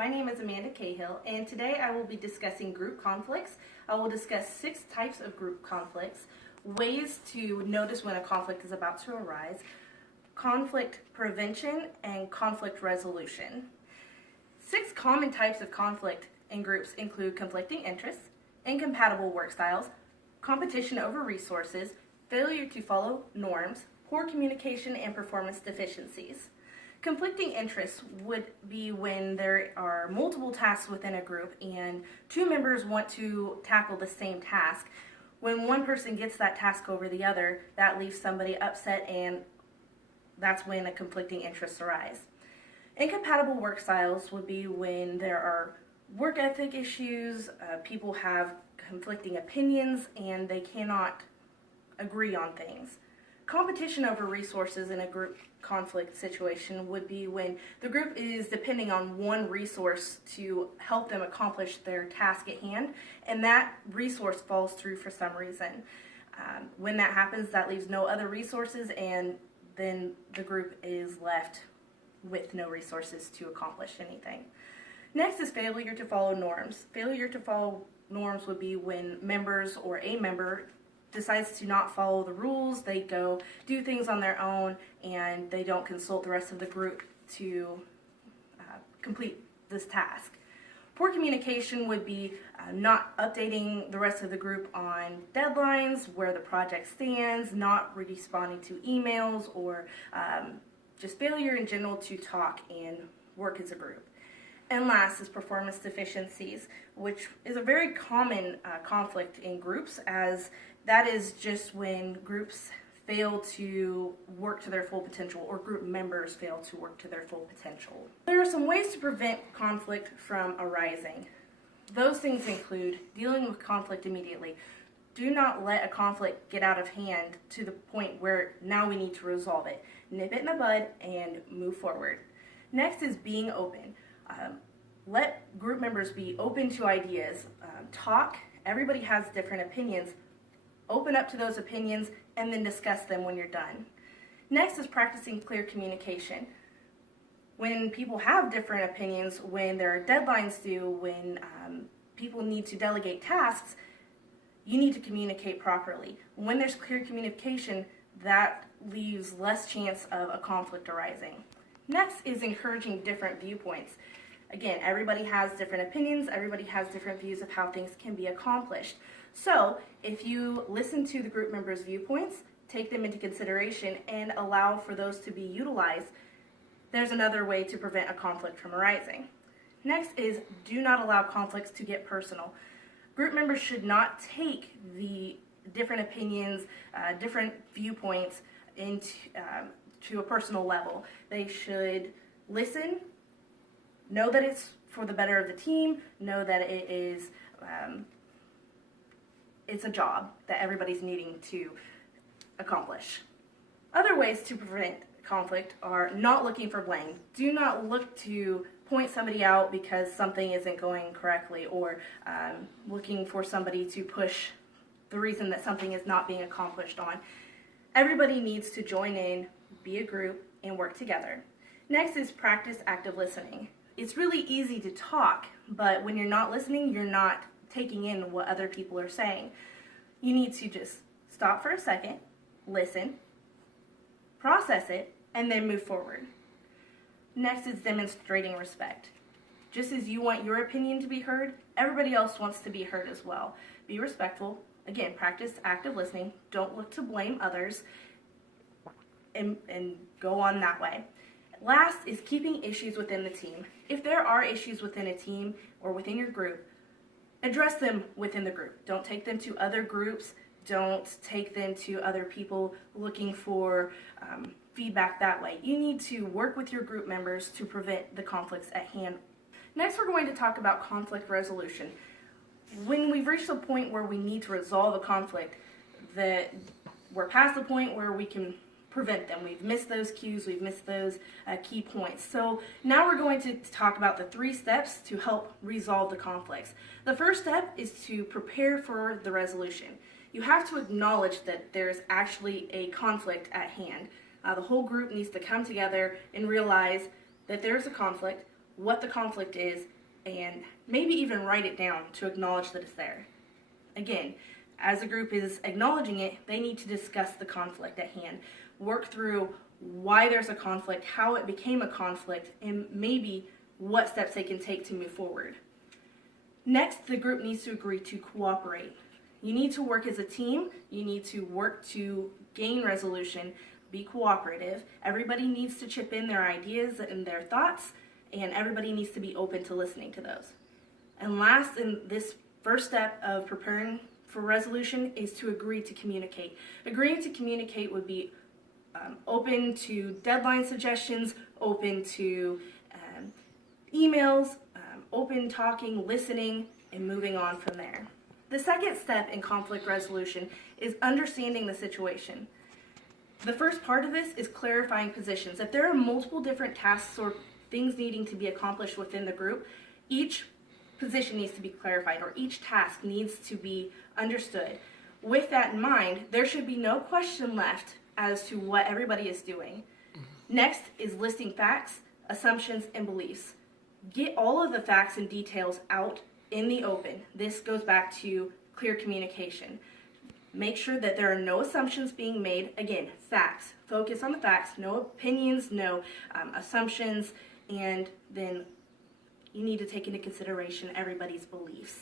my name is Amanda Cahill, and today I will be discussing group conflicts. I will discuss 6 types of group conflicts, ways to notice when a conflict is about to arise, conflict prevention, and conflict resolution. 6 common types of conflict in groups include conflicting interests, incompatible work styles, competition over resources, failure to follow norms, poor communication, and performance deficiencies. Conflicting interests would be when there are multiple tasks within a group and 2 members want to tackle the same task. When one person gets that task over the other, that leaves somebody upset, and that's when a conflicting interests arise. Incompatible work styles would be when there are work ethic issues, people have conflicting opinions, and they cannot agree on things. Competition over resources in a group conflict situation would be when the group is depending on one resource to help them accomplish their task at hand, and that resource falls through for some reason. When that happens, that leaves no other resources, and then the group is left with no resources to accomplish anything. Next is failure to follow norms. Failure to follow norms would be when members or a member decides to not follow the rules. They go do things on their own, and they don't consult the rest of the group to complete this task. Poor communication would be not updating the rest of the group on deadlines, where the project stands, not responding to emails, or just failure in general to talk and work as a group. And last is performance deficiencies, which is a very common conflict in groups, as that is just when groups fail to work to their full potential, or group members fail to work to their full potential. There are some ways to prevent conflict from arising. Those things include dealing with conflict immediately. Do not let a conflict get out of hand to the point where now we need to resolve it. Nip it in the bud and move forward. Next is being open. Let group members be open to ideas. Talk. Everybody has different opinions. Open up to those opinions and then discuss them when you're done. Next is practicing clear communication. When people have different opinions, when there are deadlines due, when people need to delegate tasks, you need to communicate properly. When there's clear communication, that leaves less chance of a conflict arising. Next is encouraging different viewpoints. Again, everybody has different opinions, everybody has different views of how things can be accomplished. So, if you listen to the group members' viewpoints, take them into consideration, and allow for those to be utilized, there's another way to prevent a conflict from arising. Next is do not allow conflicts to get personal. Group members should not take the different opinions, different viewpoints into to a personal level. They should listen, know that it's for the better of the team, know that it is it's a job that everybody's needing to accomplish. Other ways to prevent conflict are not looking for blame. Do not look to point somebody out because something isn't going correctly, or looking for somebody to push the reason that something is not being accomplished on. Everybody needs to join in, be a group, and work together. Next is practice active listening. It's really easy to talk, but when you're not listening, you're not taking in what other people are saying. You need to just stop for a second, listen, process it, and then move forward. Next is demonstrating respect. Just as you want your opinion to be heard, everybody else wants to be heard as well. Be respectful. Again, practice active listening. Don't look to blame others, and go on that way. Last is keeping issues within the team. If there are issues within a team or within your group, address them within the group. Don't take them to other groups. Don't take them to other people looking for feedback that way. You need to work with your group members to prevent the conflicts at hand. Next, we're going to talk about conflict resolution. When we've reached a point where we need to resolve a conflict, that we're past the point where we can prevent them. We've missed those cues, we've missed those key points. So now we're going to talk about the 3 steps to help resolve the conflicts. The first step is to prepare for the resolution. You have to acknowledge that there's actually a conflict at hand. The whole group needs to come together and realize that there's a conflict. what the conflict is, and maybe even write it down to acknowledge that it's there. Again, as a group is acknowledging it, they need to discuss the conflict at hand, work through why there's a conflict, how it became a conflict, and maybe what steps they can take to move forward. Next, the group needs to agree to cooperate. You need to work as a team. You need to work to gain resolution, be cooperative. Everybody needs to chip in their ideas and their thoughts, and everybody needs to be open to listening to those. And last, in this first step of preparing for resolution, is to agree to communicate. Agreeing to communicate would be open to deadline suggestions, open to emails, open talking, listening, and moving on from there. The second step in conflict resolution is understanding the situation. The first part of this is clarifying positions. If there are multiple different tasks or things needing to be accomplished within the group, each position needs to be clarified, or each task needs to be understood. With that in mind, there should be no question left as to what everybody is doing. Next is listing facts, assumptions, and beliefs. Get all of the facts and details out in the open. This goes back to clear communication. Make sure that there are no assumptions being made. Again, facts. Focus on the facts. No opinions, no assumptions, and then you need to take into consideration everybody's beliefs.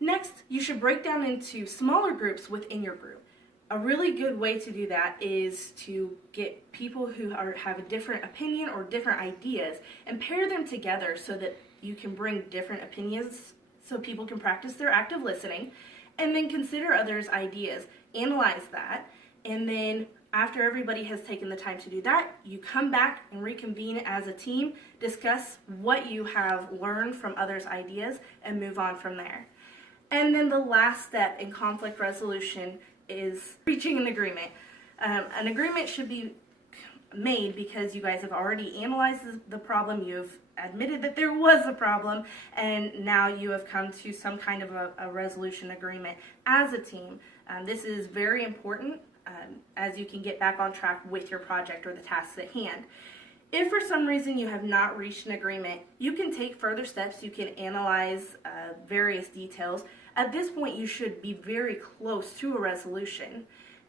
Next, you should break down into smaller groups within your group. A really good way to do that is to get people who have a different opinion or different ideas and pair them together so that you can bring different opinions so people can practice their active listening, and then consider others' ideas, analyze that, and then after everybody has taken the time to do that, you come back and reconvene as a team, discuss what you have learned from others' ideas, and move on from there. And then the last step in conflict resolution is reaching an agreement. An agreement should be made because you guys have already analyzed the problem, you've admitted that there was a problem, and now you have come to some kind of a resolution agreement as a team. This is very important as you can get back on track with your project or the tasks at hand. If for some reason you have not reached an agreement, you can take further steps. You can analyze various details. At this point, you should be very close to a resolution.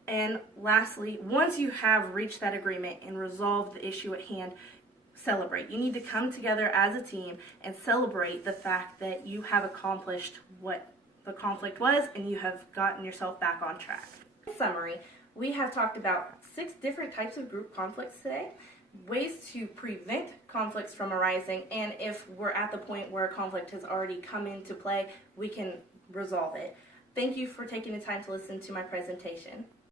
And lastly, once you have reached that agreement and resolved the issue at hand, celebrate. You need to come together as a team and celebrate the fact that you have accomplished what the conflict was and you have gotten yourself back on track. In summary, we have talked about 6 different types of group conflicts today, ways to prevent conflicts from arising, and if we're at the point where a conflict has already come into play, we can resolve it. Thank you for taking the time to listen to my presentation.